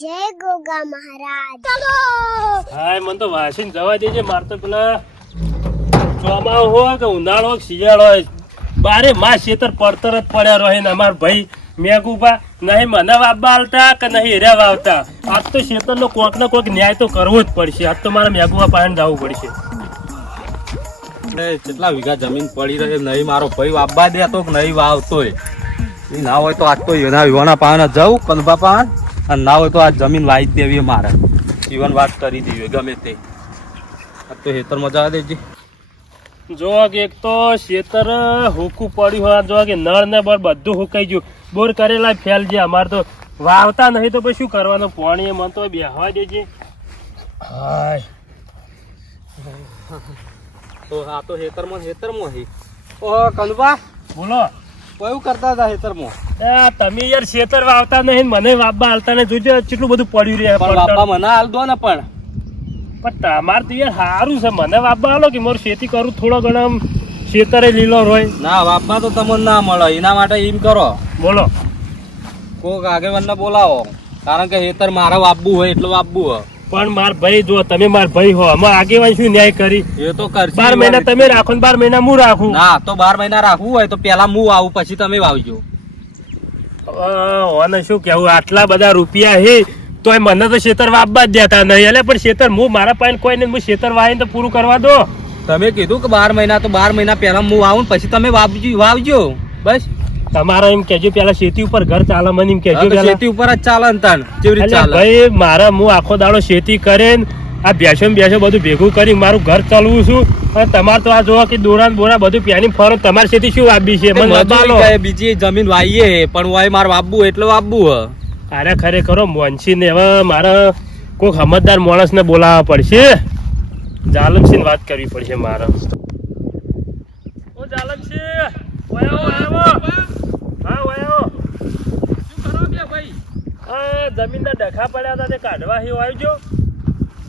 જય ગોગા મહારાજ. ચલો હા મને તો વાસીને જવા દેજે. મારે તો પેલા ચોમાસું હોય કે ઉનાળો હોય કે શિયાળો હોય બારે માં ખેતર પડતર જ પડ્યા રહે ને અમાર ભાઈ મેઘુભા નહીં મને વાવવા આવતા કે નહીં હેર્યા વાવતા. આજ તો ખેતરનો કોઈક ને કોઈક ન્યાય તો કરવો જ પડશે. આજ તો મારે મેઘુભા પાસે જવું પડશે. કેટલા વીઘા જમીન પડી રહે નહીં મારો ભાઈ વાવવા દેતો કે નહીં વાવતોય. એ ના હોય તો આજ તો એના વિવાના પાને જવું કનભા પાન, અને ના હોય તો આ જમીન વાવી જ દેવી મારે. જીવન વાત કરી દેવી ગમે તે. આજ તો ખેતરમાં જવા દેજે. જો કે એક તો ખેતર હુકું પડ્યું હોય, જો કે નળ ને બળ બધું હુકાઈ ગયું. બોર કરેલા ફેલ છે. અમારે તો વાવતા નહીં તો પછી શું કરવાનું? પાણી મને તો બેહવા દેજે. હાય તો આ તો ખેતરમાં હી. ઓ કનભા બોલો. કયું કરતા હતા ખેતરમાં? તમે યાર ખેતર વાવતા નહીં, મને વાવવા હાલતા નહીં. જોજો કેટલું બધું પડ્યું રે. પણ વાવવા મને હાલ દો ને. પણ તમારે તો યાર સારું છે. મને વાવવા હાલો કે મારું ખેતી કરું થોડો ઘણો આમ ખેતરે લીલો હોય. ના વાવવા તો તમને ના મળે. એના માટે એમ કરો, બોલો. કોક આગેવાનને બોલાવો. કારણ કે ખેતર મારે વાવવું હોય એટલે વાવવું હોય. પણ માર ભાઈ જો તમે માર ભાઈ હો, અમે આગેવાન શું ન્યાય કરી? એ તો કરશે. 12 મહિના તમે રાખો ને 12 મહિના હું રાખું. ના તો 12 મહિના રાખવું હોય તો પેલા હું આવું પછી તમે વાવજો. ઓને શું કેવું, આટલા બધા રૂપિયા હે તોય મને તો ખેતર વાવવા જ દેતા નહીં. એટલે પણ ખેતર હું મારા પાસે કોઈ નહીં, હું ખેતર વાવીને તો પૂરું કરવા દો. તમે કીધું કે 12 મહિના તો 12 મહિના પહેલા હું આવું પછી તમે વાવજો. બસ તમારે એમ કેજો પેલા ખેતી ઉપર ઘર ચાલે. મને એમ કેજો પેલા. ખેતી ઉપર જ ચાલે ને તાન કેવી રીતે ચાલે? ભાઈ મારા હું આખો દાડો ખેતી કરે આ બેસો બધું ભેગું કરી મારું ઘર ચાલવું છું. અને તમારે તો આ જોવા કે દોરા બોરા બધું પ્યાની ફરો. તમારી ખેતી શું વાવી છે? મને બતાવો. બીજી જમીન વાવીએ પણ વાય મારે વાવવું એટલે વાવવું હ. અરે ખરેખરો મોનસી ને હવે મારે કોઈ સમજદાર માણસ ને બોલાવવા પડશે. જાલમસિંહ વાત કરવી પડશે મારે. ઓ જાલમસિંહ, ઓય આવો. હા ઓય આવો. શું કરો બે ભાઈ? જમીનના ડખા પડ્યા હતા તે કાઢવા હી આવજો.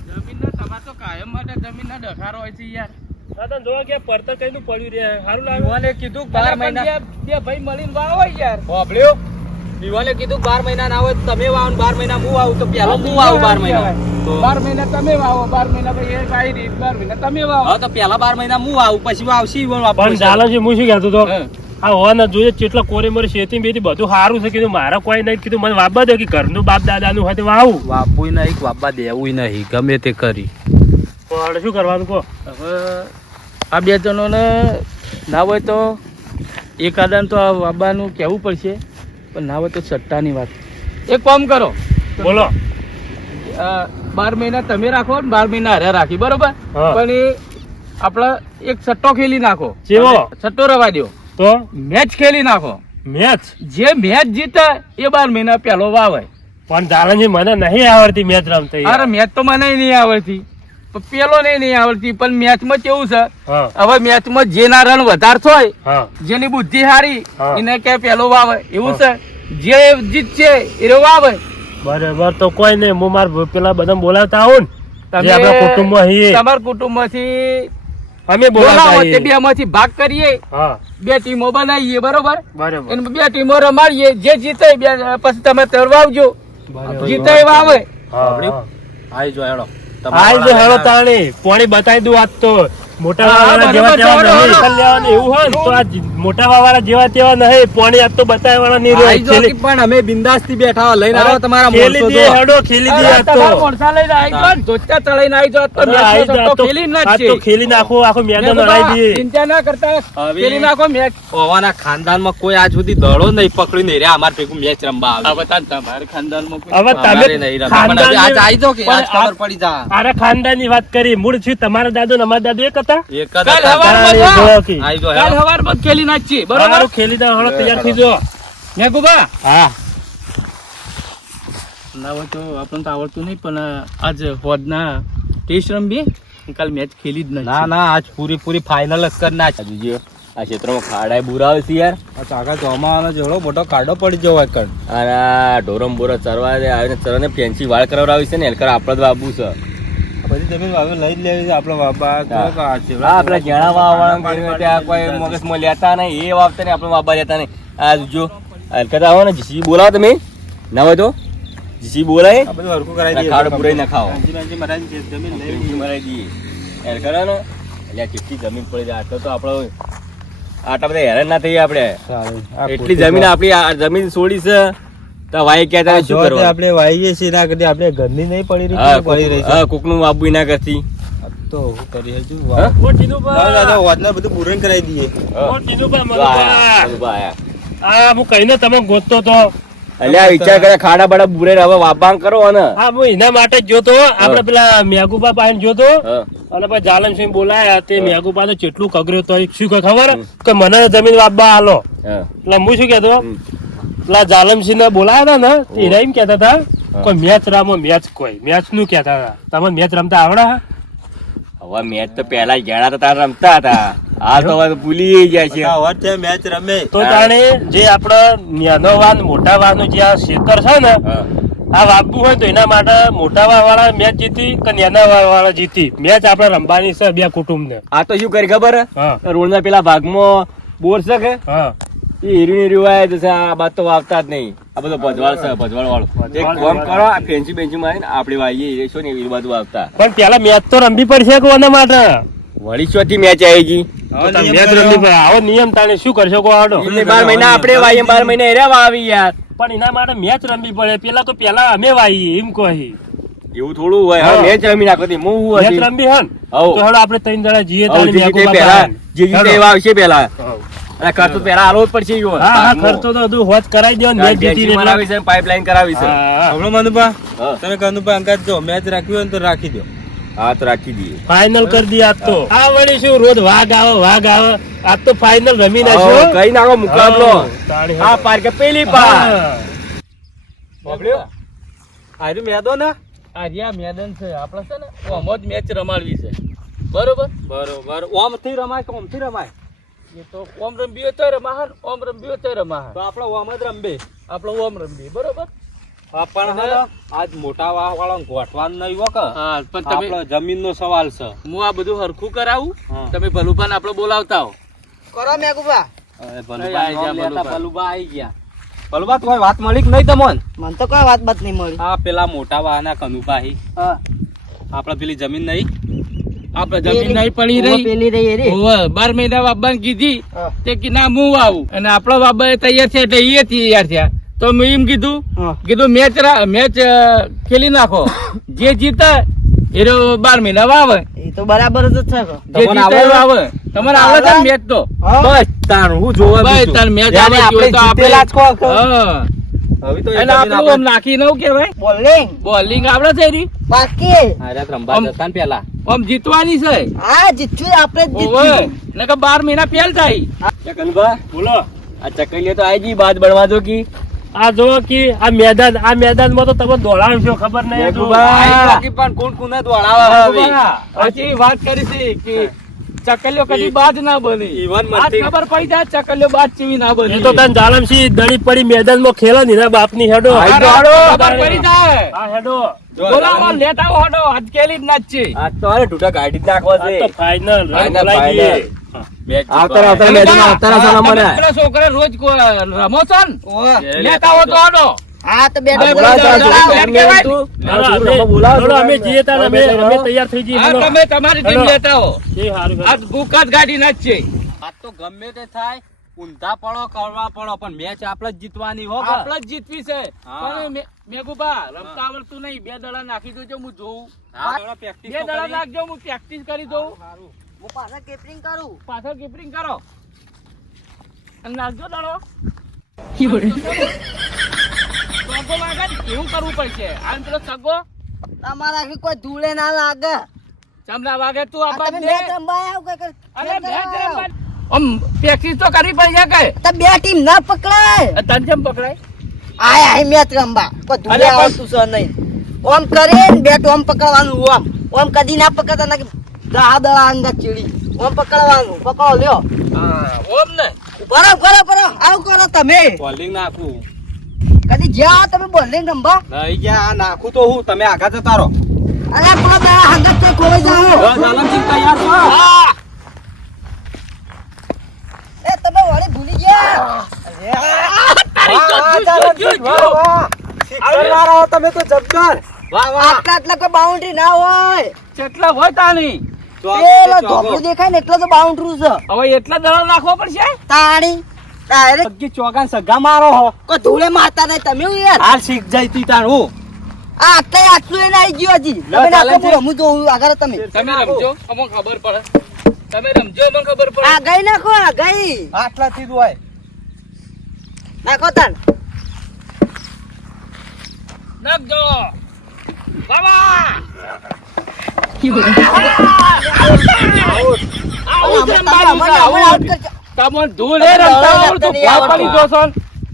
જમીનના તમારે તો કાયમ માટે જમીનના ડખારો હોય છે યાર. દાદા જોવા કે પડતર કઈનું પડ્યું રે સારું લાગે. મને કીધું 12 મહિના બે ભાઈ મળીને વાવો યાર. હોબળ્યો દીવાલે કીધું 12 મહિના ના હોય તમે વાવો ને 12 મહિના હું આવું તો પેલા હું આવું 12 મહિના. 12 મહિના તમે વાવો, 12 મહિના પછી એ કાઈ રીત 12 મહિના તમે વાવો. હા તો પેલા 12 મહિના હું આવું પછી વાવશી પણ જાલમસિંહ હું શું કહેતો તો આ હોવાના જોઈએ કેટલા કોરે મોરે શેતી બેતી બધું સારું છે. કીધું મારા કોઈ નહીં, કીધું મને વાવવા દે કે ઘરનું બાપ દાદાનું હોય તો વાવું. વાવવું નહીં વાવવા દેવું નહીં ગમે તે કરી. પણ શું કરવાનું કહો? હવે આ બે જણોને ના હોય તો એકાદાને તો આ વાબાનું કહેવું પડશે, પણ ના હોય તો સટ્ટાની વાત. એક કામ કરો, બોલો. 12 મહિના તમે રાખો ને 12 મહિના હારે રાખી બરોબર. હા. પણ એ આપણે એક સટ્ટો ખેલી નાખો. ચેવો? સટ્ટો રવા દો, તો મેચ ખેલી નાખો. મેચ જે મેચ જીતે એ 12 મહિના પહેલો વાવે. પણ જાલમસિંહ મને નહીં આવડતી મેચ રમતા. અરે મેચ તો મને નહીં આવડતી, પણ પેલો નહીં આવડતી. પણ મેચમાં કેવું છે, હા હવે મેચમાં જેના રન વધારે હોય, હા જેની બુદ્ધિ સારી હા. એને કે પેલો વાવે એવું છે. જે જીતશે એ વાવે. બરાબર. તો કોઈ નહીં, હું મારા પેલા બધા બોલાવતા આવું ને જે આપણા કુટુંબમાં છીએ. તમારા કુટુંબમાંથી અમે બોલાવો બોલાવતા તે બે માંથી ભાગ કરીએ, હા 2 ટીમો બનાવીએ બરોબર. બરાબર. એને 2 ટીમો રમાડીએ, જે જીતે પછી તમે તર વાવજો, બરાબર. જીતે એ વાવે. હા આઈ જો હેડો. આઈ જો હેડો તાણી પાણી બતાવી દઉં. આજ તો મોટા વાવાળા જેવા તેવા નહીં લેવાનું એવું હોય ને તો આ મોટા વાવાળા જેવા તેવા નહીં પાણી આજ તો બતાવવાળા નહીં રહે. આઈ જો કે પણ અમે બિંદાસ થી બેઠા હો. લઈને આવો તમારા ખેલી મોણસો દે જો. હેડો ખેલી દે આજ તો. તમારા મોણસા લઈને આવી જાઓ, ધોચા ચડાઈને આવી જાઓ, તો અરે મેચનો આઈ જા, સટ્ટો આજ તો- ખેલી જ આજ નાખીએ. તો ખેલી નાખો, આખો મેદાન ને હલાવી બધા દઈએ. ચિંતા ના કરતા, હવે- ખેલી નાખો મેચ. ઓવાના ખાનદાનમાં કોઈ આજ સુધી દડો નહીં પકડી નહીં રહ્યા અમારે ભેગું મેચ રમવા આવે. હવે તમારા ખાનદાનમાં કોઈ- હવે અમારે તમે નહીં રમવા. પણ હવે આજ આઈ જાઓ કે આજ ખબર પડી જા. અરે ખાનદાન ની વાત કરી. મૂળ છું તમારા દાદુ ને અમારા દાદુ એક હતા. એક જ કાલ હતા. હવારમાં તારા જો. એ જોવો કે. આઈ જો કાલ હેડો. સવારમાં જ ખેલી નાખીએ બરોબર. હારું ખેલી દો હેડો, તૈયાર થઈ જો. મેઘુબા હા ના હોય તો આપણને તો આવડતું નહીં, પણ આજ હોદના ટેસ્ટ રમીએ. કાલ મેચ ખેલી જ નહીં. ના ના આજ પૂરી ફાઇનલ જ કરી નાખ. જોજો આ ક્ષેત્રમાં ખાડા બુરાવે છે યાર. આ કાકા ચોમાવાનો જેવડો મોટો કાઢો પડી જવો કણ. અરે ઢોરમ બોરો ચરવા દે આવીને ચરને ફેન્સી વાળ કરાવડાવી છે ને એલકર આપણે જ બાબુ છે. બધી જમીન હવે લઈ જ લેવી છે આપણે બાબા. આપડે ઘેણા વાવવાળા ત્યાં કોઈ મગજમાં લેતા નહીં, એ વાવતા નહીં, આપણે બાબા લેતા નહીં. આ જો હલકત આવો ને જીસી બોલાવો તમે ના હોય તો જીસી બોલાય આ બધું હરખું કરાવી દઈએ. ખાડ પુરાઈ ના ખાઓ અંજી મરાઈ જમીન લઈ પેન્સિલ મરાઈ દઈએ યાર કરે ને એટલે આ કેટલી જમીન પડી જાય આટલો તો આપણો આટલા બધા હેરાન ના થઈએ આપણે એટલી જમીન આપણી આ જમીન છોડી છે તો વાય કહેતા શું કરવાનું આપણે વાઈએ છીએ ના કરી આપણે ઘરની નહીં પડી રહી હા પડી રહી છે. હા કોકનું વાબુ ના કરતી તો હું કરી હજુ હા? ઓ ટીનુભા. દાદા વાતના બધું પૂરણ કરાવી દઈએ. ઓ ટીનુભા, તો મનુભા. આયા. આ હું કહીને તમે ગોતતો તો અલ્યા વિચાર કરે ખાડા બાડા બુરે હવે વાબાંગ કરો ને હા હું એના માટે જ જોતો આપડે પેલા મેઘુબા પાસે જોતો હા. અને પછી જાલમસિંહ બોલાયા તે મેઘુબા તો કેટલું કગર્યો તો શું કહે ખબર કે મને જમીન વાપવા હાલો હા. એટલે હું શું કેતો પેલા જાલમસિંહ ને બોલાયા હતા ને તે એમ કેતા હતા કોઈ મેચ રમો મેચ કોઈ મેચ નું કેતા હતા તમે મેચ રમતા આવડે હવે મેચ તો પેલા ગેડા તો તાર રમતા હતા આ તો હવે ભૂલી ગયા છે આ વાત છે મેચ રમે તો તાણે જે આપડે નાનો વાન મોટા વાન નું જે આ ક્ષેત્ર છે ને હા. આ વાપવું હોય તો એના માટે મોટા વાળા મેચ જીતી કે નાના વાળા જીતી મેચ આપડે રમવાની છે બે કુટુંબ ને આ તો શું કરી ખબર હા રોડ ના પેલા ભાગમાં બોર છે કે હા એ હીરી રિવાય છે આ બાદ તો વાવતા જ નહીં આ બધો ભજવાળ છે ભજવાળ વાળો એક કામ કરો આ ફેન્સી બેન્સી મારીને આપણે વાઈએ એ શું ને એ બધું વાવતા પણ પેલા મેચ તો રમવી પડશે કોના માટે વળી ચોથી મેચ આવી ગઈ તો તમે મેચ રમવી પડે આવો નિયમ તાણે શું કરશો કો હાડો એટલે 12 મહિના આપણે વાઈએ 12 મહિના એરા વાવી યાર પણ એના માટે મેચ રમવી પડે પેલા તો પેલા અમે વાઈએ એમ કહી એવું થોડું હોય હા. હવે મેચ રમી નાખો તી હું મેચ હતી રમવી હન હઉ. તો હાડો આપણે ત્રણ જણા જઈએ હવે તાણે જે જીતે મેઘુબા પહેલા પાસે. જે જીતે હાડો. એવા આવશે પહેલા હઉ. અને ખર્ચ તો પહેલા આલવો જ પડશે ઈવો. હા હા ખર્ચો તો બધું હોત કરાઈ દો મેચ જીતી ફેન્સી મરાવી છે પાઇપલાઇન કરાવી છે હમણાં મનુભા હા. તમે કનુભા અંગાત જો મેચ રાખવી હોય ને તો રાખી દો. હા તો રાખી દઈએ ફાઇનલ કરી દી આજ તો આ વળી શું રોજ વાઘ આવે આજ તો ફાઇનલ રમી નાખ્યો હવે કઈ નાખો મુકાબલો હઉ, તાળી આ પાર કે પેલી પાર હા. આર્યું મેદો ને આ જ્યાં મેદાન છે આપણે છે ને ઓમ જ મેચ રમાડવી છે બરોબર બરોબર ઓમ થી રમાય કે ઓમ થી રમાય એ તો ઓમ રમવી હોય તો રમાહર ઓમ રમવી હોય તો રમાહર તો આપણે ઓમ જ રમબે. આપણે ઓમ રમવી બરોબર હા, પણ હે ને, આજ મોટા વાહ વાળો ગોઠવાનું નહીં હો કે હા પણ તમે આપણો જમીનનો સવાલ છે. હું આ બધું હરખું કરાવું હા. તમે ભલુપાન આપણે બોલાવતા હો કરો મેઘુબા હવે ભલુબા આઈ જા, ભલુબા. ભલુબા આઈ ગયા. ભલુબા કોઈ વાત મળી કે નહીં તમને? મને તો કોઈ વાત બાત નહીં મળી આ પેલા મોટા વાહના કનુભાઈ હા આપણે પેલી જમીન નહીં આપણે જમીન નહીં પડી રહી પેલી રહી રે ઓવે, 12 મહિના વાવવાની કીધી હા. તે કે ના હું વાવું અને આપણો વાવવા તૈયાર છે એટલે એ તૈયાર થયા તો મેં એમ કીધું હા. મેચ ખેલી નાખો જે જીતે એ 12 મહિના વાવે એ તો બરાબર જ છે કો. જે તમને જીતે એ આવડે? વાવે તમારે આવડે છે ને મેચ તો હા. બસ તારું હું જોવા બસ બીજું. તાર મેચ જ્યારે આવડતી હોય તો જીતેલા જ કહો કે. હા. હવે તો એ એટલે જમીન આપણું આમ આપણે- નાખી નવું કેવાય બોલિંગ બોલિંગ આવડે છે એની બાકી હારે તો રમવા જતા ને પેલા આમ જીતવાની છે હા જીત્યું આપણે જ ઓવે જીત્યું ને કે 12 મહિના ફેલ થાય એ કનુભા, બોલો આ ચકલીઓ તો આઈ ગઈ બાદ બનવા દો કી આ જો કે આ મેદાનમાં તો તમે દોડાવશો ખબર નહીં હજુ. મેઘુબા. પણ કોણ કોને દોડાવે હવે? હજી વાત કરી છે કે ચકલીઓ કદી બાજ ના બની ઈવન આજ મનથી- ખબર પડી જાય ચકલીઓ બાજ ચીવી ના એ બની તો તને જાલમસિંહ દડી પડી મેદાનમાં ખેલે ને એના બાપની હેડો હા, ખબર પડી જાય આ હેડો જો બોલાવો લેટ આવો હડો આજ કેલી જ ના જ છે આજ તો અરે ઢૂંઢા ગાડી જ નાખવા આ છે તો ફાઇનલ રન Final, બોલાઈ final. ગઈ. આવતા આવતા મેદાનમાં આવતા આવતા રમવાના. તમે પેલા છોકરા રોજ રમો છો ને ઓવે. લેટ આવો તો હડો હા તો બેઠો હવે બોલાવો તારા બોલાવો, છોકરા એમ કહેવાય. તું. ચાલો, તારા છોકરા અમે- બોલાવો ચાલો, અમે છોકરા. જઈએ તાર અમે હવે તૈયાર થઈ જઈએ હા હાલો. તમે તમારી ટીમ હેલો. લેતા હો એ હારું આજ ભૂખ જ ગાડી ના જ છે આજ તો ગમે તે થાય ઊંધા પડો કરવા પડો પણ મેચ આપણે જ જીતવાની હો કે? આપણે જ જીતવી છે હા. પણ મેઘુબા રમતા આવડતું નહીં 2 દડા નાખી દેજો હું જોઉં હા, થોડા practice 2 તો દડા કરી. નાખજો હું પ્રેક્ટિસ કરી દઉં હું પાછા કેપરિંગ કરું પાછળ કીપરિંગ કરો અને નાખજો દડો સગો વાગે ને એવું કરવું પડશે આ પેલો સગો તમારા કે કોઈ ધૂળે ના લાગે ચમડા વાગે તું આ આપા તમે દે મેચ રમવા આવો કે અરે મેચ રમવા આમ પ્રેક્ટિસ તો કરવી પડશે કે તો બે ટીમ ના પકડાય તને જેમ પકડાય આય આય મેચ રમવા કોઈ ધૂળે અરે પણ- આવતું છે નહીં ઓમ કરીને બેટ ઓમ પકડવાનું ઓમ કદી ના પકડતા ના કે દા દડા અંદર ચીડી ઓમ પકડવાનું પકડો લ્યો હા ઓમ ને કરો આવ કરો તમે Bowling નાખું કદી જ્યાં તમે બોલિંગ રમવા નહીં ગયા આ નાખું તો હું તમે આગળ જતા રહો અરે પણ મારા હંગત તે ખોઈ જાઓ જાલમસિંહ તૈયાર છો એ તમે વળી ભૂલી ગયા તારી જો, જો, જો, જો. કરવાના તમે તો જબ્બર. વાહ વાહ. આટલા આટલા કોઈ બાઉન્ડ્રી ના હોય. કેટલા હોય તાણી પેલો ધોપડું દેખાય ને એટલો તો બાઉન્ડ્રી છે. હવે એટલા દળો નાખવો પડશે તાણી ડાયરેક્ટ પગ્ગી ચોગાન સગા મારો હો. કોઈ ધૂળે મારતા નહીં તમે હું યાર. હાલ શીખ જાય તી તાર હું. આ આટલું એને આવી ગયો હજી. લો, તમે ચાલે નાખો છે. હું જોઉં આગળ તમે. તમે રમજો અમને ખબર પડે તમે રમજો અમને ખબર પડે આ ગઈ નાખો આ ગઈ. આટલાથી જ હોય. નાખો તાણ. નાખજો બાબા આવું છે મારું છે, આવું. તમને ધૂળ એ રમતા આવડતું ભાવ પડી ગયો છો ને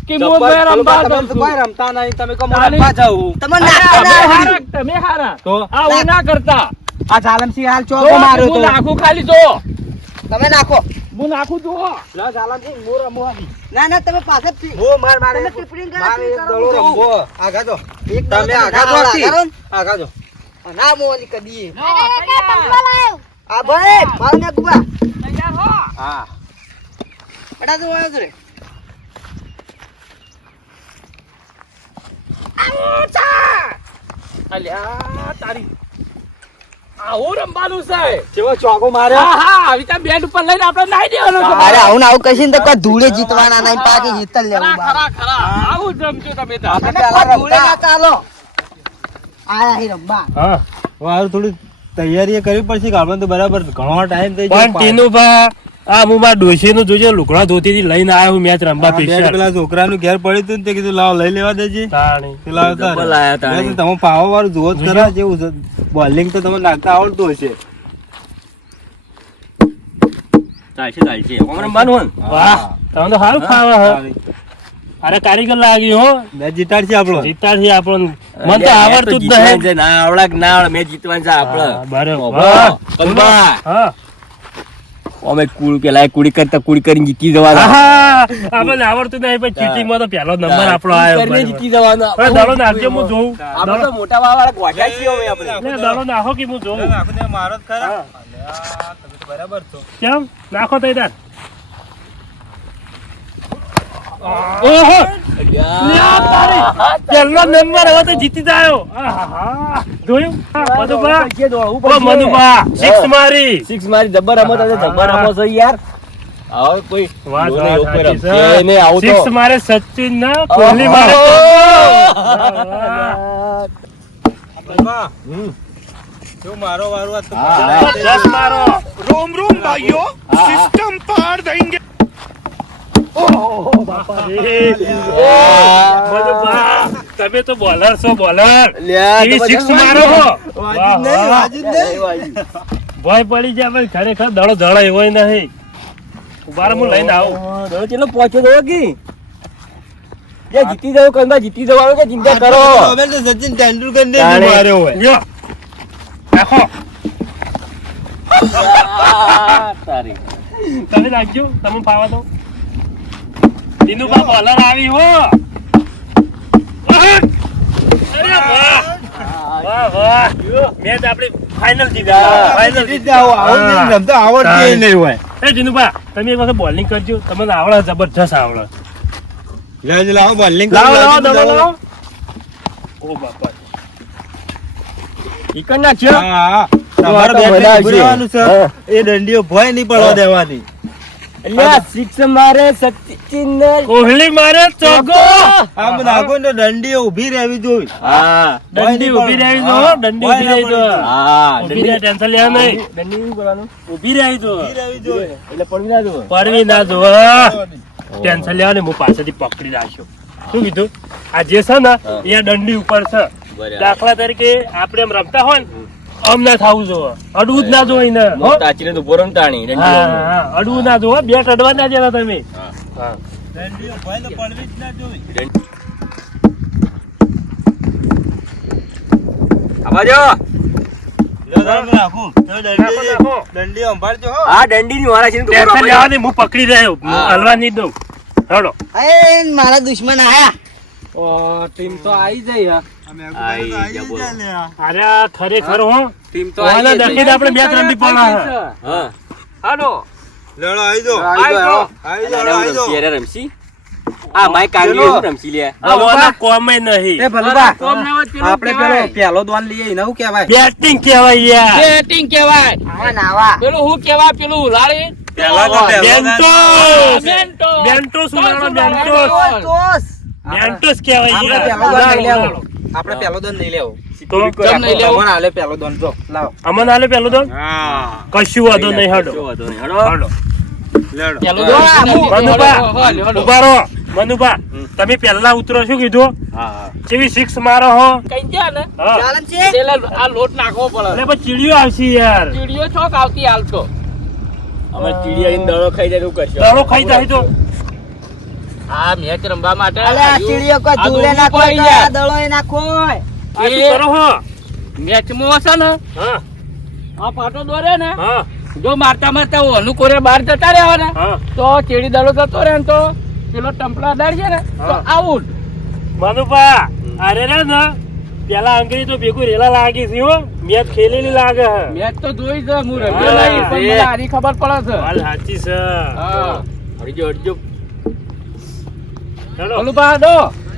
કે હું મેં રમવા તમે જાઉં તો છું. કોઈ રમતા નહીં તમે કહો ચાલી. રમવા જાઉં. તમે અરે નાખો અમે ના હારા, આવડ્યું. તમે હારા તો આવું ના કરતા આ ઝાલમસિંહ હાલ જો, ચોકો માર્યો હું તો. નાખું ખાલી જો તમે નાખો. હું નાખું જુઓ લો ઝાલમસિંહ હું રમું આવી. ના ના તમે પાસે મારે તમે ટિપ્પણી કરો, મારે એક ટિપ્પણી દડો કરો. રમવો. આગા જો. એક દડો તમે તમે આગા ના જો આગળ આખી. કરો ને. આગા જો. ના મોની કદી લો, તૈયાર. આ ભાઈ મારો ને ગુબા તૈયાર હો હા. બટા તો વાયો રે. અલ્યા તારી આવું રમવાનું છે જેવો ચોકો માર્યો. હા હા આવી ત્યાં બેડ ઉપર લઈને આપણે નાઈ દેવાનું છે. અરે આવું ને આવું કહીશ ને તો કોઈ ધૂળે જીતવાના નહીં પાકી જીતલ લેવું ખરા ખરા ખરા આવું જ રમજો તમે તો તમે કોઈ ધૂળે ના ચાલો આયા હી રંબા. હા વારું થોડી તૈયારી કરવી પડશે કે આપણે તો બરાબર ઘણો ટાઈમ થઈ પણ ટીનુભા આ હું મારા ડોશીનું જોજે લુગડા ધોતીથી લઈને આવ્યો હું મેચ રમવા સ્પેશિયલ. પેલા છોકરાનું ઘેર પડ્યું હતું ને તે કીધું લાવ લઈ લેવા દેજે. તાણી. પેલા હતા ડબલ આયા તાણી. મેં કીધું તમે પાવર વાળું જુઓ જ ખરા જેવું છે. બોલિંગ તો તમને નાખતા આવડતું હશે. ચાલશે ચાલશે ઓમ રમવાનું હોય ને? વાહ તમે તો સારું ખાવા હ. અરે કારીગર લાગી હો મેચ જીતાડશે આપણો. જીતાડશે આપણને. મને તો આવડતું જ જીતવાનું નહીં. છે, ના આવડે કે ના આવડે મેં જીતવાનું છે આપણે. હા, બરાબર. ઓહો, કનુભા. હા અમે પેલા કુડી કરતા કુડી કરીને જીતી જવાના. હા, આપણને આવડતું નહીં પણ ચીટિંગમાં તો પહેલો નંબર આપણો આવ્યો. કરીને બરાબર. જીતી જવાના. હવે દડો નાખજો હું જોઉં. આપણે તો મોટા વાળા ગોઠ્યા છીએ હવે આપણે. એટલે દડો નાખો કે હું જોઉં. મારો જ ખરા. હા. અલ્યા, તમે તો બરાબર છો. કેમ નાખો તઈ તાર. ઓહો લ્યા તારી. પહેલો નંબર હવે તો જીતી જાયો. આહાહા. જોયું? હા, મધુબા. ઓ મધુબા, સિક્સ મારી. સિક્સ મારી જબ્બર રમત હતી, જબ્બર રમો છો યાર. હવે કોઈ વાહ, લોને વાહ, ઉપર સાચી છે. રમશે નહીં, આવું તો. સિક્સ મારે સચિન ના કોહલી મારે હમ. જો મારો વારો આ તો જબરજસ્ત મારો. મધુબા, તમે તો બોલર છો બોલર. એવી સિક્સ મારો છો. વાહ, વાહ. ભય પડી જાય પણ ખરેખર દડો દડો એવો નહીં. ઉભા રહો, હું લઈને આવું. દડો ચેટલો પહોંચ્યો તો કે જે જીતી જવું કંદા જીતી જવાનું કે ચિંતા કરો. હવે તો સચિન તેંડુલકર ને તાણે. માર્યો હોય. લ્યો. નાખો. તારી તમે નાખજો, તમે પાવા દો. દિનુભા બોલર આવી હો. અરે વાહ. વાહ વાહ. મેચ આપણી ફાઇનલ જીતી. ફાઇનલ જીતી જાઓ, આવું નહીં રમતા આવડતી નહીં હોય. એ દિનુભા, તમે એક વખત બોલિંગ કરજો. તમને આવડે, જબરજસ્ત આવડે. લાવો બોલિંગ લાવો લાવો દડો લાવો. ઓ બાપા. ઈકણ નાખ્યો. હા તમારે તો બેટ મજા ઉભું રહેવાનું છે. હા. એ દંડીઓ ભય નહીં પડવા દેવાની. અલ્યા સિક્સ મારે સચિન ને કોહલી મારે ચોગ્ગો. આમ નાખો ને દંડીઓ ઊભી રહેવી જોઈએ. હા દંડી ઊભી રહી દો. હા. દંડી ઊભી રહી દો. હા ઊભી રહે, ટેન્શન લેવા નહીં. દંડી શું કરવાનું ઊભી રહી દો. ઊભી રહેવી જોઈએ. એટલે પડવી ના જવું. પડવી ના જો. ટેન્શન લેવા નહીં, હું પાછળથી પકડી રાખ્યો. શું કીધું? આ જે છે ને એ દંડી ઉપર છે. બરાબર. દાખલા તરીકે આપણે એમ રમતા હોય ને આમ ના થવું જોવે. અડવું જ ના જોઈ ને. હો? તાચીને તો બોરમ તાણી દંડી હા રમવું. હા, અડવું ના જોવે. બેટ અડવા ના દેતા તમે. હા. હા. દંડીઓ ભય તો પડવી જ ના જોઈએ. આવા જો. લો, તમે નાખું. તો નાખો, નાખો. દંડી સંભાળજો હો. આ દંડીની વાળા છે ને તો ટેન્શન બોરમ લેવા નહીં, હું પકડી રહ્યો. હું હા. હલવા નહીં દઉં. હળો. એ મારા દુશ્મન આયા. ટીમ તો આવી જાય. અમે આઈ આવી જબો. જાય ને આ. અરે આ ખરેખર હો. ટીમ ઓલા દખીને આપણે મેચ રમવી પડે. હા લડો આવી જાઓ. આવી જાઓ. આવી જાઓ, આવી જાઓ. રમશી, અરે રમશી. આ માય કાંગી ચલો. એવું રમશી લે આવાના કોમે નહીં એ ભલુબા કોમ ના હોય પેલું આપણે કહેવાય. પેલો દોન લઈએ એને શું કહેવાય બેટિંગ કહેવાય યાર બેટિંગ કહેવાય. આવા ને આવા. પેલું હું કહેવાય પેલું ઉલાળી બેન્ટોસ મેન્ટો. બેન્ટોસ ઉલાળો, ઉલાળો. બેન્ટોસ. દોસ્ત. બેન્ટોસ કહેવાય આપણે યાર. પેલો દોન નહીં લેવો ઉલાળો. આપણે પેલો દોન નહીં લેવો તો કેમ નહીં લેવું? તમારે હાલે પેલો દોન જો લાવો અમન હાલે પેલું તો કશું વાંધો નહીં હડો કશો વાંધો નહીં. હડો પેલું હા, દોડ. ઉભા રહો મનુભા તમે પહેલા ઉતરો શું કીધું હા હા કેવી સિક્સ મારો હો કઈ ગયા ને હા ચાલમ છે? પેલા આ લોટ નાખવો પડે. એટલે પછી ચીડિયો આવશે યાર ચીડિયો ચોક આવતી હાલ તો. અમે ચીડિયા ઈને દડો ખાઈ જાય એવું કરશો દાડો ખાઈ જાય તો આ મેચ રમવા માટે અલે આ ચીડિયો કોઈ આ ધૂળે દોડવું નાખો પડે તો આ યાર. દળોએ નાખો. આ શું કરો હો મેચમાં હશે ને હા આ પાટો દોરે ને હા જો મારતા મારતા ઓનું કોરે બહાર જતા રહેવાના હા તો ચેડી દડો જતો રહે ને તો પેલો ટંપલા અડાડશે ને તો હા. આઉટ. મનુભા અરે રે ને પેલા અંગ્રેજી તો ભેગું રેલા લાગી છે હો મેચ ખેલેલી લાગે હે મેચ તો જોઈ છે હું રમ્યો હા, નહીં પણ મને આની ખબર પડે છે. હાલ સાચી છે હા હળજો હળજો હેડો ઓલું પા દો.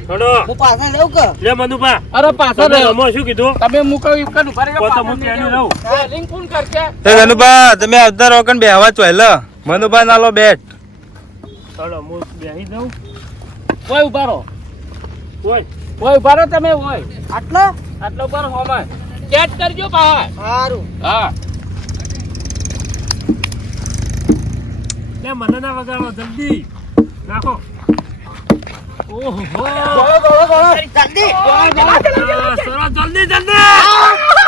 હેડો હું પાછળ જઉં કે? લે મનુભા અરે પાછો તમે રહ્યો. રમો શું કીધું તમે મૂકો ઈકન ઉભા રહેજો, તો પાછળ હું નહીં પેલું જાઓ. રહું બોલિંગ કોણ કરશે? ધનુભા તમે આવતા રોકન બેહવા ચોયલો મનુભા નાલો બેટ હેડો હું બેસી દઉં ઓય ઉભા રહો. ઓય ઓય ઉભા રહો તમે ઓય. આટલા? આટલો ઉભા રહો હોમાં. કેચ કરજો પાછા. હારું. હા લે મને ના વગાડો જલ્દી નાખો ઓહો જલ્દી. સરસ જલ્દી જલ્દી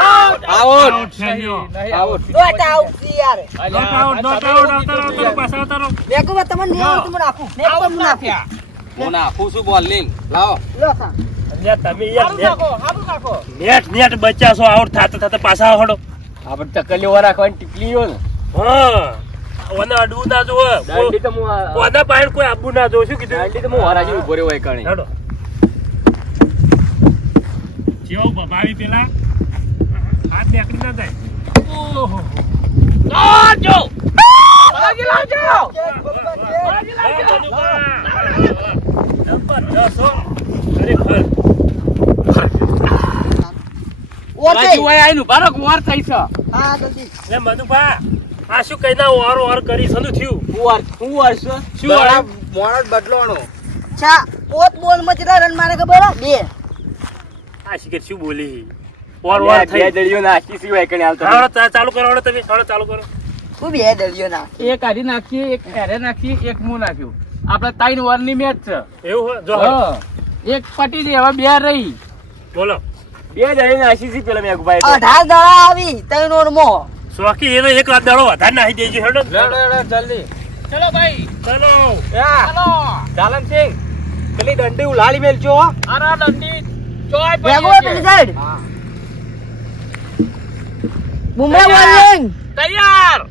આઉટ આઉટ થઈ ગયો નહીં આઉટ. દોટ આઉટ છે યાર. નોટ આઉટ નોટ આઉટ આવતારો પાછા આવતારો મેકુબા તમને નહીં આવડતું મને આપું. મેકુબા આઉટ મને આપું. નાખ્યા. હું નાખું છું બોલિંગ લાવો લો ખા. લે તમે યાર હારું નાખો, હારું નાખો. નેટ બચ્ચા આઉટ થાતા થાતા પાછા આવડો આપણે ચકલીઓ રાખવાની ટીકલીઓ ને હા ઓને અડવું ના જો દાંડી તો હું ઓના પાણ કોઈ આબુ ના જો શું કીધું દાંડી તો હું હરાજી ઉભો રહ્યો હોય કણે હેડો જેવો બબાવી પેલા હાથ નીકળી ના જાય ઓહો લાવજો. બાજી લાવજો. જબરદસ્ત હો. ખરેખર. ઓર બાજી થઈ. ઓય આઈને ઉભા રહો, વાર થઈ છે. હા જલ્દી. લે મનુભા આ શું કઈ ના ઓર કરી સનું થયું હું વર્ષ શું વાળા મોણસ બદલોનો છા પોત બોલ માં કેટલા રન મારે ખબર હે? 2. આ શિખર શું બોલી ઓર થઈ બે દળીઓ નાખી સિવાય કણે હાલ હાલો ચાલુ કરો હાલો તમે હાલો ચાલુ કરો હું બે દળિયો ના. એક આડી નાખીએ, એક એરે નાખીએ, એક મું નાખ્યું. આપણે 3 ઓવરની મેચ છે. એવું હે જો હાલો. હા. એક પટી ગઈ, હવે 2 રહી. બોલો બે દળી નાખી સી પેલા મેં ભાઈ 18 દડા આવી 3 ઓવર માં. શોખી એનો એક રાત દાડો વધારે નાખી દેજો હેડો જલ્દી ચલો ભાઈ ચલો ચાલો. ચાલન સિંહ પેલી દંડી ઉલાળી મેલજો હો. આરા દંડી ચોય ભેગો પડી પેલી છે. સાઈડ. બુમરા બોલિંગ. તૈયાર.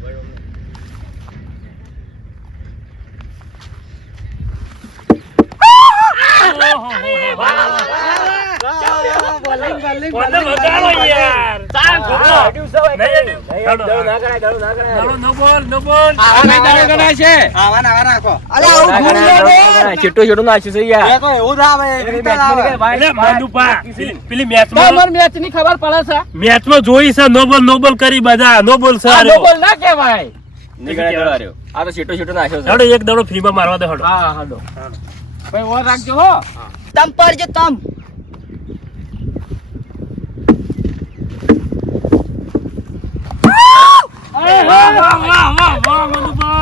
કોને વગાડો યાર ચાલ, છોકરો. દડો ન બોલ ન બોલ આવા નહીં દાડો ગણાય છે. આવા ને આવા રાખો અલે આવું ભૂલ ન બોલ. છેટો છેટો નાખ્યું છે યાર એ તો એવું જ આવે એવી રીતે જ આવે. એટલે મનુભા પેલી તો મેચમાં મને મેચની ખબર પડે છે. મેચમાં જોઈ છે નોબલ કરી બધા નોબલ આ સારો ડબલ ના કહેવાય. નીકળ્યા દડો હાર્યો. આ તો છેટો છેટો નાખ્યો છે હેડો એક દડો ફ્રીમાં મારવા દે હેડો હા હાડો. ભાઈ ઓર રાખજો હો. તમ પરજો તમ. વાહ વાહ વાહ વાહ વાહ મનુભા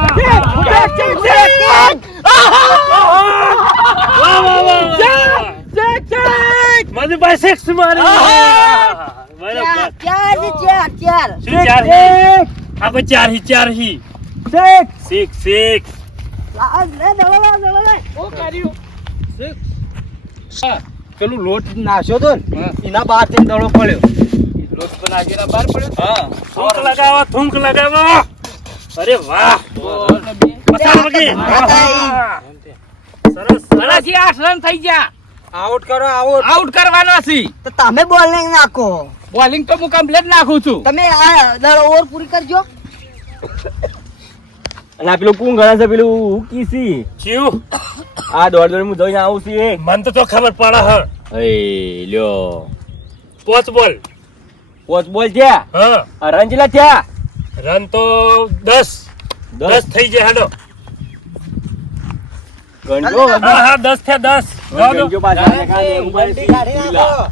મનુભા સિક્સ મારી બરાબર ચાર છે, ચાર. શું ચાર હી આપણે ચાર હી સિક્સ લા, લે, દડો લે, દડો લે. શું કર્યું? હા. પેલું લોટ નાખ્યો તો ને હા. એના બહાર થી દડો પડ્યો લોટ તો નાખીને બહાર પડ્યો. હા થૂંક લગાવો અરે વાહ તો બે. પસાર વગી સરસ સરસ ગણાથી 8 રન થઈ ગયા. આઉટ કરો આઉટ આઉટ કરવાનો છે. તો તમે બોલિંગ નાખો. બોલિંગ તો હું કમ્પ્લીટ નાખું છું. તમે આ દડો ઓવર પૂરી કરજો. અને આ પેલું કોણ ગણા છે પેલું કીસી ચિયું આ દોડ હું જોઈને આવું છું મને તો ખબર પડે હ એ લ્યો પોચ બોલ પોચ બોલ થયા હા આ રન જેટલા થયા રન તો 10 થઈ જાય હેડો ગણજો હા હા 10 થયા 10 ગણજો પાછા મોબાઈલ બંટી કાઢી નાખો.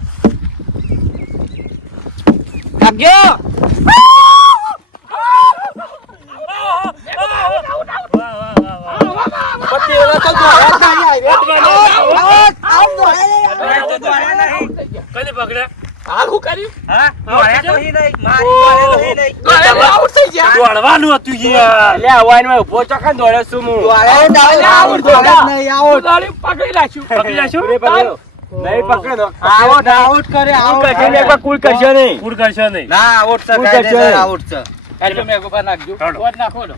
ભાગ્યો પતિ ઓલા તો કદી પકડ્યા હાલ હું કર્યું હા આઉટ થઈ ગયા દોડવાનું હતું યાર લે હવાઈમાં ઉભો ચોકન દોડ્યો છું હું ઉડાડી પકડી રાખ્યું પકડી લાશું નહીં પકડો આઉટ કરે કુલ કરશે નહીં એકવાર કુલ કરશે નહીં કુડ કરશો નહીં ના આઉટ છે કુલ કાયદેસર કરશે. આઉટ છે એટલે મેં ગોપા નાખજો હાલો. વોટ નાખો ને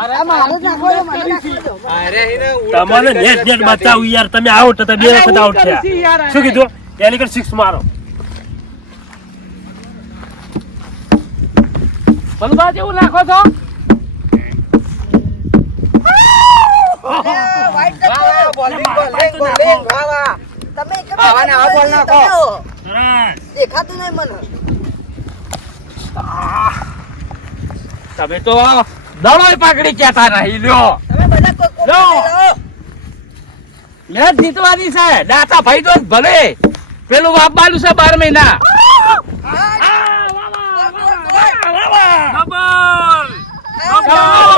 અરે મારે જ નાખો ને, મને નાખી દો. અરે એને તમને નેટ નેટ બતાવું યાર તમે આઉટ હતા બે વખત આઉટ થયા શું કીધું એની કર 6 મારો બલબા જેવું નાખો છો વાઈટ ટકો, બોલિંગ બોલિંગ વાહ વાહ. તમે એક જ આ બોલ નાખો. સરસ દેખાતું નહીં મને. તમે તો દડોય પકડી કેતા નહીં લ્યો તમે બધા કોઈ લો. લો. મેચ જીતવાની છે દાતા ભાઈ તો ભલે પેલું વાપવાનું છે 12 મહિના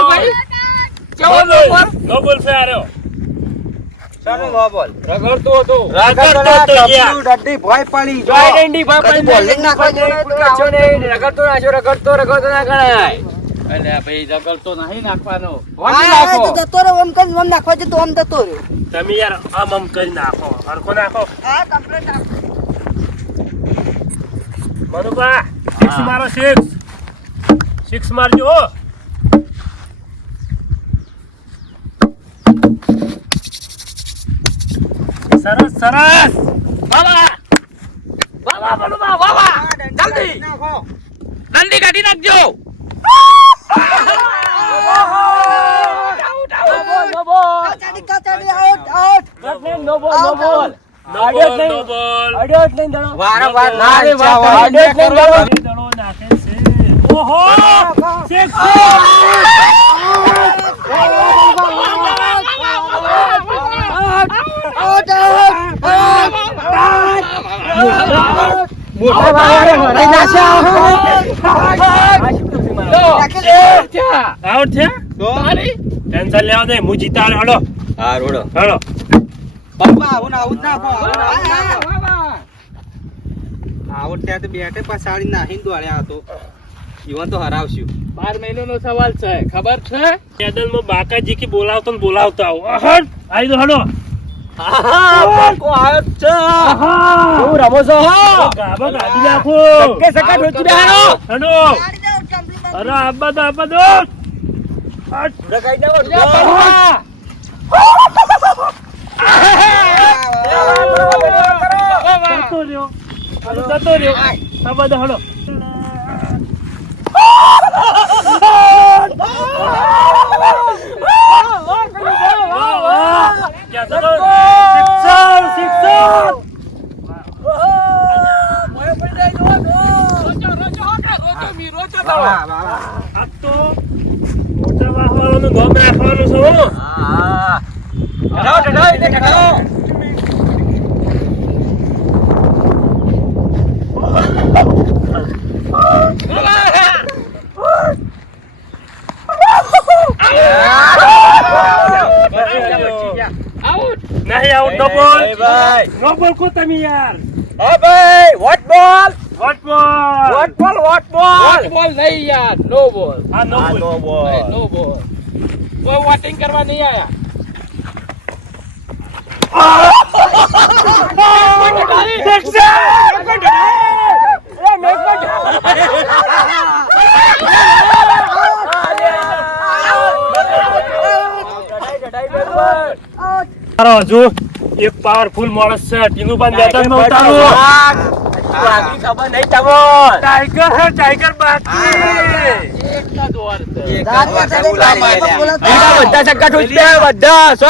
ડબલ કેવો નંબર? ડબલ ફે આર્યો ચાલો નો બોલ. રગડતો હતો રગડતો તો યાર ડડ્ડી ભોય પડી જો. જોઈ ડંડી ભાઈ કદી bowling નાખવા જેવું કુલ કરશો નહીં રગડતો નાખ્યો રગડતો ના ગણાય અલ્યા ભાઈ જગલતો નહીં નાખવાનો હા, તો જતો રહ્યો એમ કરીને આમ નાખવા જતો આમ જતો રહ્યો. તમે યાર આમ કરી નાખો હરખો નાખો હા, complete નાખો. મનુભા 6 મારો 6 મારજો હો. સરસ સરસ વાવા વાવા બલુબા વાવા જલ્દી નાખો. દંડી કાઢી નાખજો કાચાડી, કાચાડી, out, out. નો બોલ નો બોલ નો બોલ નો બોલ અડ્યો જ નહીં દડો વારંવાર ના રે ના વાત ઈચ્છા અડ્યો જ નહીં દડો દડો નાખે છે ઓહો 6 out, out. મોટા વાળા મારી નાખ્યા. નાખી દે. આઉટ છે તારી ટેન્શન લેવા દે હું જીતાડે હડો હા રોડો હડો પપ્પા, આવું ને આવું જ નાખો, આવું ને આવું જ નાખો. આઉટ થયા તો બેટે પછાડી નાખીને દોડ્યા હતો. ઈવન તો હરાવશું. 12 મહિનાનો સવાલ છે ખબર છે મેદાનમાં બાકાજી કી બોલાવતો ને બોલાવતા આવો અહડ આઈ દો હડો પાકો આવ્યો છે હું રમો છો હો ગાબા ગાડી નાખો કે સકા ઠોકી બેહારો હડો ગાડી જાઓ, complete અરે આબા દો હટ રકાઈ જાવ જતો રહ્યો હડો જતો રહ્યો આબા દો હડો વાહ, વાહ, વાહ. આ તો મોટા વાહવાળાનું નામ રાખવાનું છે હો હા ઠડાવ ઠડાવ એને ઠડાવ આઉટ નહીં આઉટ નો બોલ ભાઈ નો બોલ કો તમે યાર હા ભાઈ વોટ બોલ વોટ બોલ વોટ બોલ વોટ બોલ બોલ નહીં યાર નો બોલ આ નો બોલ નો બોલ નો બોલ કોઈ વોટિંગ કરવા નહીં આયા તારો હજુ એક પાવરફુલ માણસ છે ટીનું પણ મેદાનમાં ઉતારો વાઘની ખબર નહીં તમો. ટાઈગર હે ટાઈગર બાકી બધા ચક્કા ઠોક્યા, બધા. સો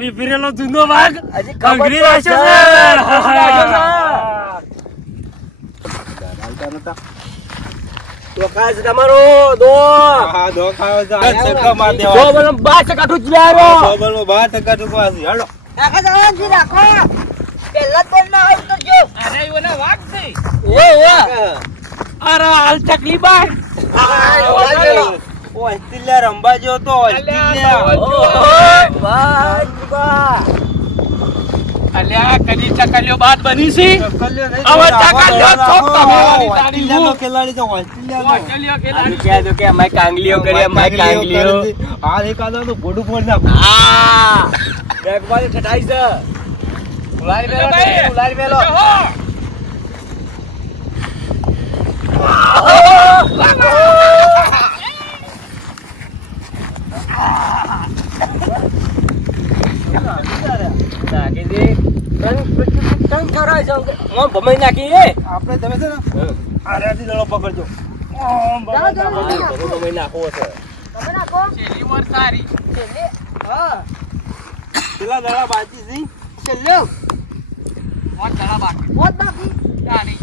વિભરેલો જૂનો વાઘ હજી ખબર અંગરી રહેશે પડશે. તો કાજ તમારો દો. હા દો ખાવ છે દો ચક્કા માર બોલો, દેવા 12 ચક્કા ઠોક્યા રો. ડબલ માં 12 ટકા ટૂંકા છે હાલો અરે હાલ ચકલી બાય ઓસ્ટ્રેલિયા રંબા જો તો ઓસ્ટ્રેલિયા અલ્યા કદી ચકલીઓ બાદ બની છે ચકલીઓ નહીં હવે જોતા. ચકલીઓ છોક તમે વાળી તારી ઓસ્ટ્રેલિયાનો હું. ખેલાડી તો ઓસ્ટ્રેલિયાનો. ચકલીઓ કે આની કહે તો કે અમાય કાંગલીઓ કરી, અમાય કાંગલીઓ. હાલ એકાદો તો ગોડું ફોડી નાખું. આ બેગમાં ઠઠાઈ છે. ઉલારી મેલો, ભાઈ. ઉલારી મેલો. નાખી દે. તન ખરાય છે. ઓમ ભમાઈ નાખી રે. આપણે તમે છે ને આરાથી દડો પકડજો. ભમાઈ નાખવો છે. છેલ્લી વાર સારી પેલા દડા બાજી છે મોત જણા બાકી તારી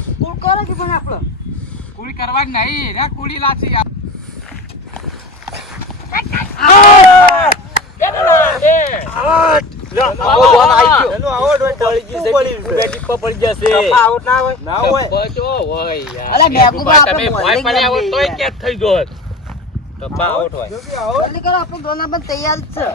કુળી કરવા નહીં રે કુળી લાચી આવો બોલ આવી ગયો. એનું આવો ડોન પડી ગઈ છે. બેટી પર પડી જશે. આઉટ ના હોય ના હોય બચો હોય યાર અલા, મેઘુબા આપણે તમે ભોય bowling પડ્યા હોત તોય રમીએ કેચ થઈ જોત કપ્પા આઉટ હોય. જો બી આઉટ જલ્દી કરો, આપણે દોના પણ તૈયાર જ છે.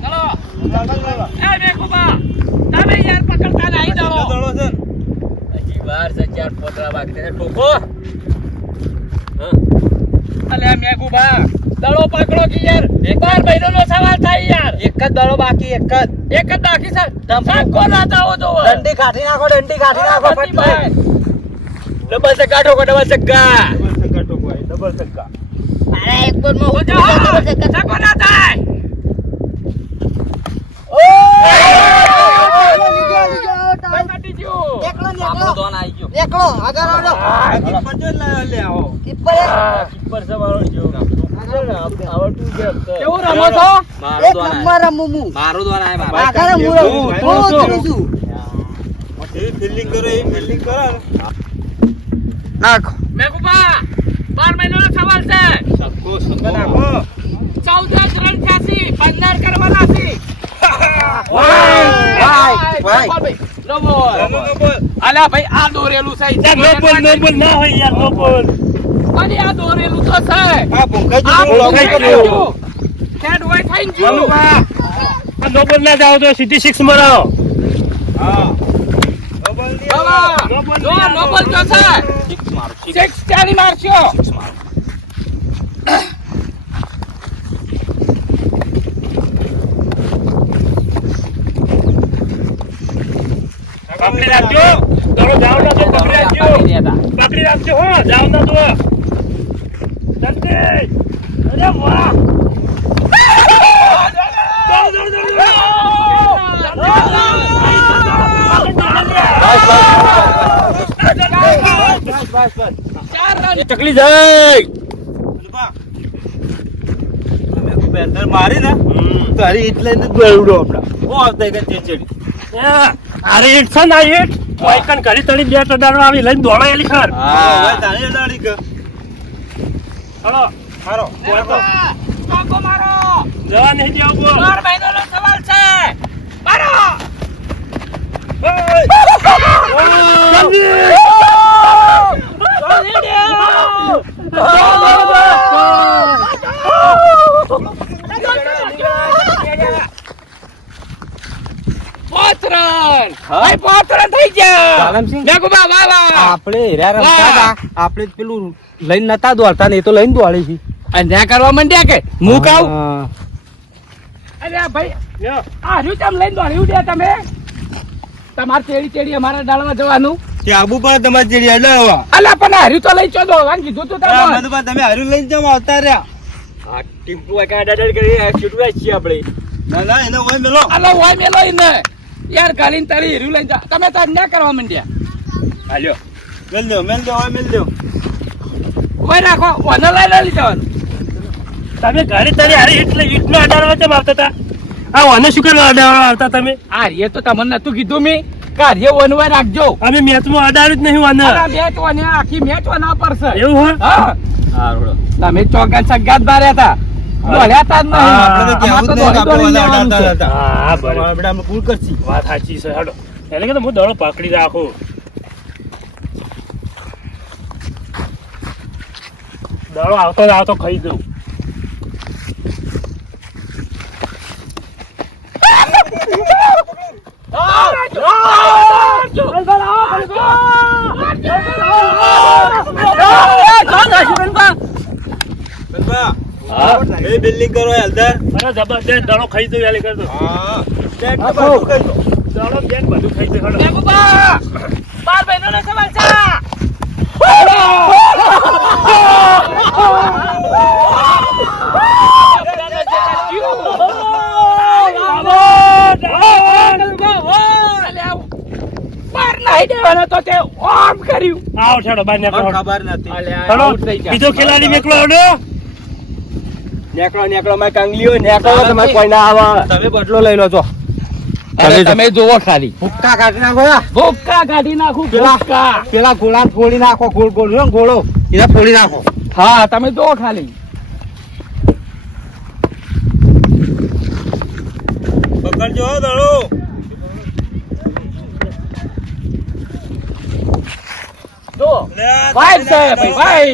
ચલો એ મેઘુબા તમે યાર પકડતા નહીં દડો હજી વાર છે, 4 પોતરા બાકી છે. ટોકો. હા. અલે મેઘુબા દડો પકડો કે યાર 12 મહિનાનો સવાલ થાય યાર એક જ દડો બાકી એક જ એક જ બાકી છે સાકો લાતા હો તો દંડી કાઢી નાખો દંડી કાઢી નાખો ફટફટ. ડબલ ચક્કા ઠોકો, ડબલ ચક્કા. ડબલ ચક્કા અરે, એક બોલમાં હું સાકો ના થાય ભાઈ માટી ગયો આપણો દોન આવી ગયો. એકલો આગળ આવડો આ પંજો લે આવો કિપ્પર કીપર છે મારો જો. આવડતું છે. કેવું રમો છો મારો એક દોન આવ્યો. નંબર રમું હું મારો દોન આવ્યો બાબા. આગળ હું રમું હું ઉતરું છું એ ફિલ્ડિંગ કરો એ ફિલ્ડિંગ કરો નાખો મેઘુબા 12 મહિનાનો સવાલ છે સક્કો નાખો 14 રન થશે 15 કરવાના છે ભાઈ. નો બોલ અલા ભાઈ આ દોરેલું છે નોબલ ના હોય યાર નોબલ. અરે આ દોરેલું તો છે આ ભૂખાઈ આ ગયું ભૂખાઈ ભૂખાઈ ગયું. ખેડ હોય થઈ ગયું આ નોબલ ના જાવ તો સીધી 6 મરાવો. હા ડબલ ની બાબા જો નોબલ જો છે 6 ચાલી મારશો પકડી રાખજો. દડો જાવ ના તો પકડી રાખજો. પકડી રાખજો હો, જાવ ના તો. જલ્દી. અરે વાહ. દોડ, દોડ, દોડ, દોડ. ચકલી જાય. બેન્ડર મારી ને તારી એટલે જ દોડ્યો આપડા ઓ આવતા કે ચેચડી અરે ઈટ છે ને ઈટ વાયકન ઘડી તળી બે ટડાનો આવી લઈને દોડાયેલી ખર. હા તારી અડાડી કે હલો હારો ચોકો મારો જવા નહીં જાવ બોલ. 12 મહિનાનો સવાલ છે મારો પોતરન ભાઈ પોતરન થઈ ગયા કાલમસિંહ મેઘુબા વાહ વાહ આપણે હીરા રમતા હતા આપણે જ પેલું લઈને નતા દોડતા ને એ તો લઈને દોડે છે અન્યા કરવા માંડ્યા કે હું કાવ અરે ભાઈ લ્યો. આ હર્યું ચમ લઈને દોડ્યું છે તમે તમારે ચેડી અમારા ડાળવા જવાનું તે આબુ પર તમારે જેડી એટલે હવે અલા પણ આ હર્યું તો લઈ ચો દોડવાનું કીધું તું તમે મધુબા તમે હારું લઈને જાવ આવતા રહ્યા આ ટીમ્પુ આ કાંઈ દાદા કરી છૂટવા છીએ આપણે ના ના એને હોય મેલો અલા હોય મેલો ઈને યાર કાલીન તારી હર્યું લઈને જા તમે તો અન્યાય કરવા માંડ્યા હાલ્યો. મેલ દો હોય મેલ દો હોય રાખો ઓને લઈ જવાનું તમે ઘરે તારી હારે એટલે ઈટનો અડાડવા કેમ આવતા હતા? આ ઓને શું કરવા અડાડવા આવતા તમે? આ રે તો તમને નતું કીધું મેં કાર્ય વનવાય રાખજો અમે મેચમાં અડાડ્યું જ નહીં ઓને. આ મેચ વને આખી મેચ વના પડશે એવું હોય? હા હા રોડો તમે ચોગા સગાત બાર્યા હતા દોડ્યા તા જ નહીં આપણે તો આમાં કહેવું જ નહીં કે દોડી આપણે દોડીને ઓલા જવાનું છે. અડાડતા હતા હા બરાબર. આપણે આપણે ભૂલ કરશી વાત સાચી છે. હાલો એટલે કે હું દડો પકડી રાખું. દડો આવતો જ આવતો ખાઈ દઉં. હા એ બિલ્ડિંગ કરો હલદર અરે જબરદસ્ત દડો ખાઈ દઉં યાલી કરતો. હા બેટ તો બધું કરી દો દડો બેન બધું ખાઈ દઉં. હાલો. બાર બહેનોને સવાલ છે બાર નહીં દેવાનો તો તે ઓમ કર્યું આવો છોડો બાર નીકળો. મને ખબર નથી હાલો. આઉટ થઈ ગયા. બીજો ખેલાડી નીકળો હડો. નેકળો માં કાંગલીઓ નેકળો તમારે કોઈ ના આવે તમે બદલો લઈ લો છો અરે તમે જોવો ખાલી ભૂક્કા કાઢી નાખો યા ભૂક્કા કાઢી નાખું પેલા ભૂક્કા પેલા ગોળા ફોડી નાખો ગોળ ગોળ રહ્યો ને ગોળો એને ફોડી નાખો હા તમે જોવો ખાલી પકડજો દડો જો ભાઈ સાહેબ ભાઈ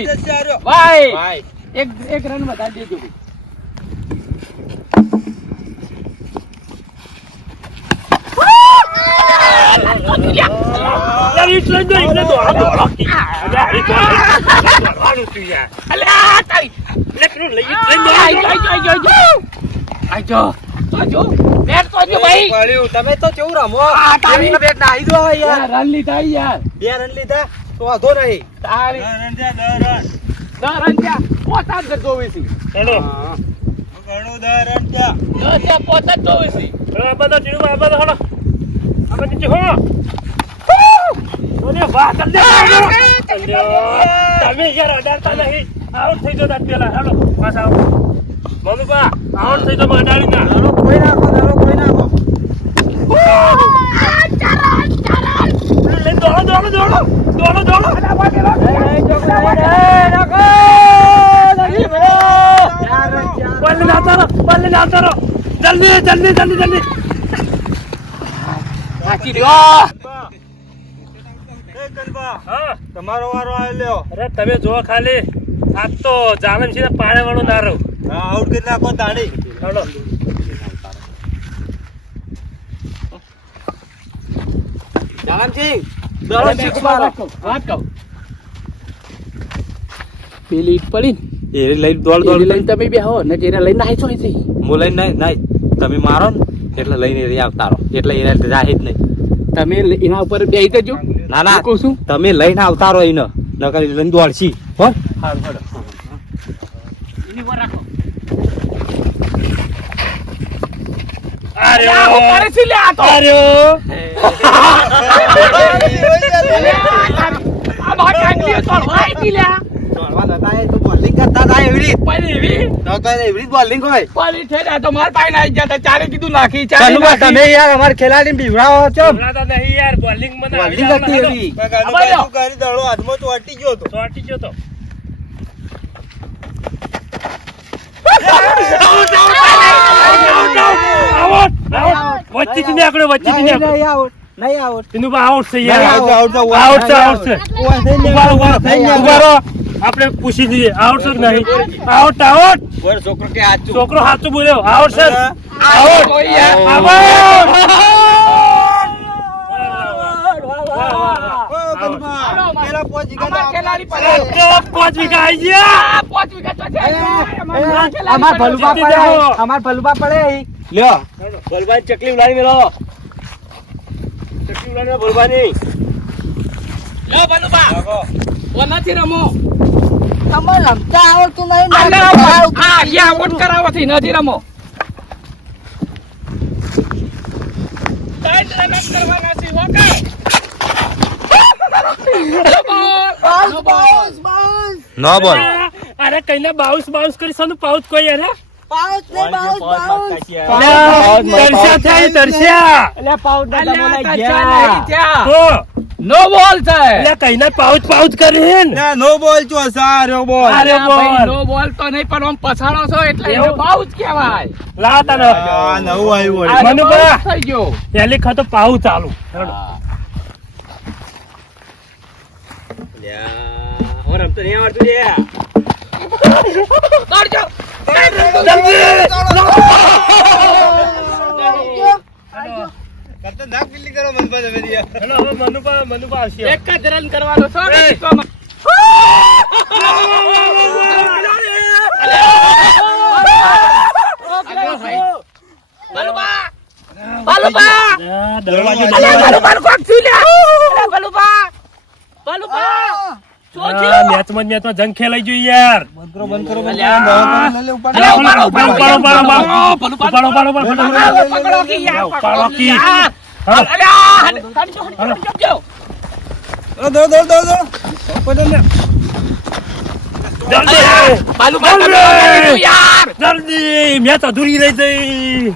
ભાઈ એક રન વધારી દેજો ભાઈ. યાર ઈટ લઈ દો, ઈટ લઈ દો. હાલો, હાલો. યાર, ઈટ લઈ દો. દોડવાનું છું યાર. અલ્યા તારી લે, પેલું લઈ ઈટ લઈ દો. આજો બેટ તો જો ભાઈ તમે તો કેવું રમો આ તારી બેટ નાહી દો હવે યાર રન લીધા યાર બે રન લીધા તો વાંધો નહીં તારી રન છે 10 રન રન ત્યાં પોતા જ જોવીસી હેલો. ઘણું 10 રન ત્યાં ત્યાં પોતા જ જોવીસી હવે આ બધા ટીમમાં આ બધા હાલો. આ બધી ટીમ, હો. ઓલે વાહ, ચાલ્યો. તમે યાર અડાડતા નહીં. આઉટ થઈ જતા પેલા. હાલો, પાછા આવો. મમ્મીપા, આઉટ થઈ જાવ, અડાડી ના. દડો કોઈ નાખો લે, દોડો, દોડો, દોડો. દોડો, દોડો. બલ્લે નાતા રહો, બલ્લે નાતા રહો. જલ્દી, જલ્દી, જલ્દી, જલ્દી. સાચી રહ્યો હા. તમારો વારો આવી લ્યો અરે તમે જો ખાલી આજ તો જાલમ છે પાડે વાળો ના રહું. હા આઉટ કરી નાખો તાણી હાલો. જાનસિંહ વાત કહું પેલી ઈટ પડી એ લઈને દોડ ને એરી લઈને તમે બેહો ને જેને લઈને નાહી છો અહીંથી. હું લઈને નહીં તમે મારો ને એટલે લઈને એ આવતા રહો એટલે એને જાહે જ નહીં તમે એના ઉપર બેહી જજો ના ના હું કહું છું તમે લઈને આવતા રહો એને નકર લઈને દોડશી હો હાલ, હાલો. એની ઉપર રાખો અરે આ હું કરે છે લે આ તો અરે આ બા કાંગલી તો હોય તી લે દોડવા જતા એ તો બોલિંગ કરતા હતા એવી રીત પણ એવી નકર એવી રીત બોલિંગ હોય પડી છે ને તો માર પાઈ નાઈ જતા ચારે કીધું નાખી ચારે ચાલુ બા તમે યાર અમાર ખેલાડીને બીવડાવો છો હમણાં તો નહીં યાર, bowling માં ના આવી બોલિંગ જાવ, હતી હાલો. એવી કરી દડો હાથમાં ચોટી ગયો તો ચોંટી ગયો તો. Out, out. વચ્ચેથી નીકળ્યો, વચ્ચેથી નીકળ્યો. નહીં આઉટ એનું બા આઉટ છે યાર. નહીં આઉટ, આઉટ, આઉટ છે, આઉટ છે. ઉભા રહો, ઉભા રહો. થઈ ગયા. ઉભા રહો. આપણે પૂછી લઈએ આઉટ છે કે નહીં. Out, out. છોકરો કે હાથ છોકરો સાચું બોલ્યો. આઉટ છે. આઉટ હોય યાર આઉટ. પેલા પાંચ વીઘા અમાર તો ખેલાડી આપણે જ છે. તો 5 વીઘા આઈ ગયા 5 વીઘા તો છે અમાર ભલુબા પડે અમાર ભલુબા પડે લ્યો ભલભાઈ ચકલી ઉડાડી મેલો ચકલી ઉડાડી ભલભાઈ લો બલુબા ઓનાથી રમો તમારે રમતા આવડતું નહીં ને આ આવડતું આ યા આઉટ કરાવવાથી નથી રમો ટાઈટ રન કરવાના છે ઓકે બાઉન્સ, બાઉન્સ, બાઉન્સ. નો બોલ અરે કઈને બાઉસ કરી સાનું પાઉચ કોઈ અરે બાઉન્સ ને બાઉન્સ, બાઉન્સ. દર્શા થઈ દર્શા તો નો બોલ છે એટલે કઈને પાઉચ કરીને નો બોલ છો સારો બોલ અરે બોલ નો બોલ તો નહીં પણ આમ પછાડો છો એટલે એવું? એને બાઉચ કહેવાય લા તને આ નવું આવ્યું આ મનુભા. બાઉચ થઈ ગયો પહેલી ખાતો પાઉચ ચાલુ ઓર આમ તો નહીં આવડતું લે દોડજો ખતરનાક ફિલ્ડિંગ કરો મનપા તમે યાર. હેલો હવે મનુભા આવશે એક જ રન કરવાનો છો ને એ. જીતવામાં. બલુબા બલુબા દરવાજો બલુબા કોક થી લે બલુબા બલુબા મેચમાં જંગ ખેલાઈ જોઈએ યાર બંધ કરો બંધ કરો બંધ અલ્યા. કરો. લે, લે, ઉપાડ. અલ્યા, ઉપાડો, ઉપાડો, ઉપાડો, ઉપાડો, ઉપાડો, ઉપાડો, ઉપાડો, પકડો કી યાર, ઉપાડો પકડો કી કી. યાર. હા. અલ્યા, હટજો, હટજો. દો દો દો દો પકડો ને. જલ્દી બલુબા તમે યાર જલ્દી મેચ અધૂરી રહી જઈ